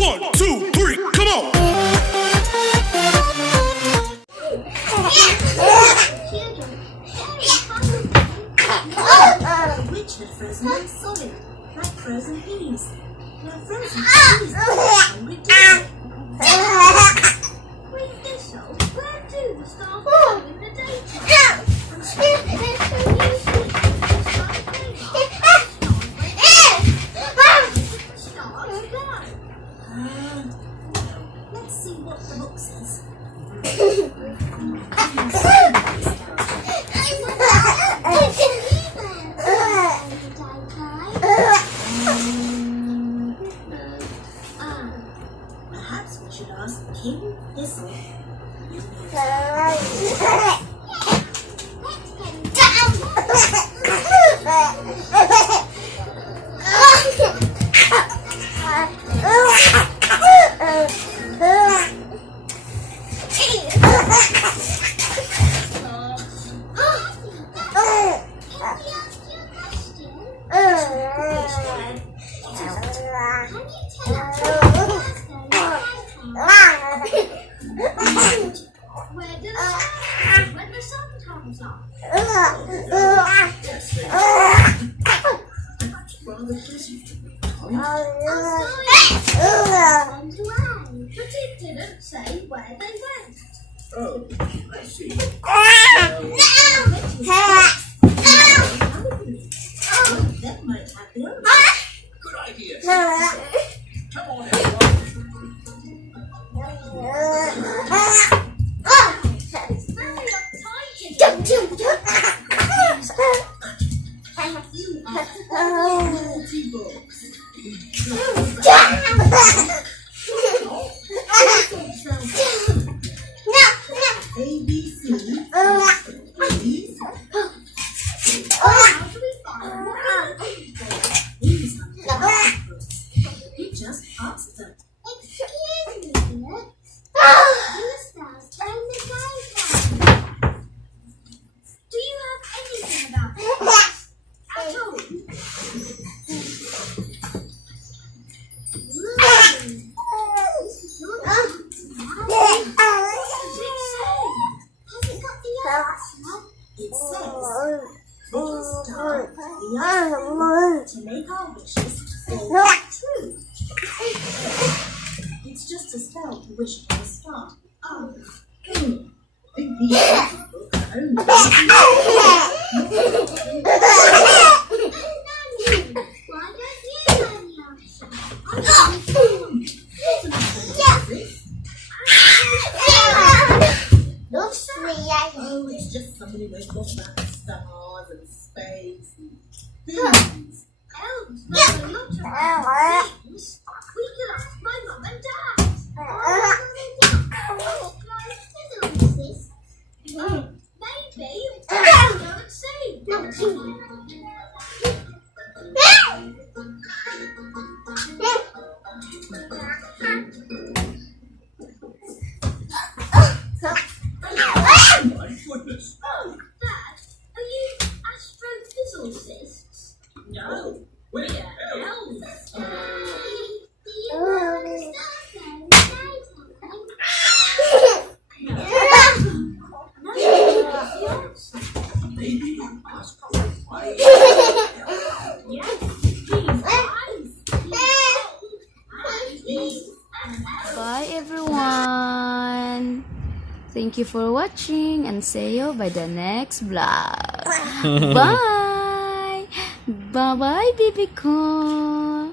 1, 2, 3, come on! The witch had frozen them solid, like frozen peas. Now frozen peas are hungry too. With Thistle, where do the stars go in the daytime? And so they're so useful. The stars go let's see what the book says. Perhaps we should ask King Thistle. Where do the stars go when the sun comes up? But it didn't say where they went. Oh, I see. That might have the answer. Good idea. Come on, everyone. Hurry up, time to you are naughty books. A, B, C, please. How do we find what we're looking for? These are naughty books. You just ask them. Excuse me, dear. Do the stars go in the daytime? Do you have anything about this at all? It says, little star, we ask you to make our wishes all true. It's just a spell to wish for a star. Oh, think these books are only why don't you learn the answer? Oh, it's just somebody knows what about stars and space and things. Elves know a lot about things. We could ask my mum and dad. Maybe don't see. My goodness. Oh, Dad, are you astrophysicists? No, we're elves. Do you understand them? No, that's the answer. Maybe you ask why. Yes, he's wise. He's Bye everyone. Thank you for watching and see you by the next vlog. Bye. Bye bye baby ko.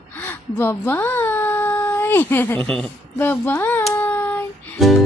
Bye bye. Bye bye.